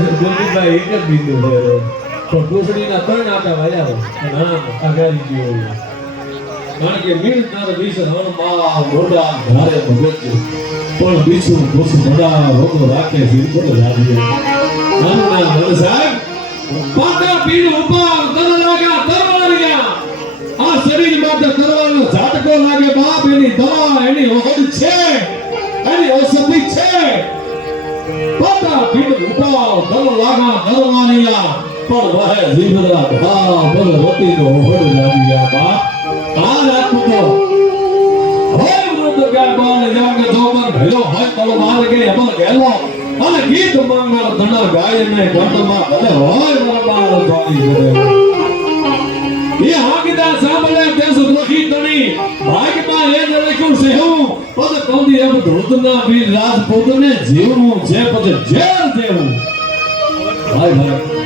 ગોપીભાઈ એક જ બિંદુ છે તો પૂછડીના ત્રણ આટા વાળ્યા હોય આગારી ગયો કારણ કે મીર તાર વિશે હણમાં મોઢા ધારે ભગત પણ બીછું ઘોષ મોઢા રોગો રાખે જીવતો લાગ્યો નાના મન સાહેબ પાટા પીડ ઉપર તર લાગ્યા તરવારિયા આ શરીર માટે તરવાનો ઝાટકો લાગે બાપ એની દવા એની ઓહદ છે એની ઔષધિ છે પાટા પીડ ઉપર તર લાગા તરવારિયા પણ વહે જીવરા ઘા પર રોટી નો ઓહદ લાગ્યા બાપ આ રાખો તો હોય મૃત ગાબાને જાગે જોમન ભેલો હોય તલવાર કે અમર ગેલો અને ગીત માંગનાર ધણા ગાય ને ઘટમાં ભલે હોય બરબાર જોડી કરે એ હાકીદા સાંભળે દેશ દ્રોહી તણી ભાગમાં એ જ લખ્યું છે હું પદ કૌદી એમ ધૃતના વીર રાજપૂતને જીવવું છે પછી જેલ દેવું ભાઈ ભાઈ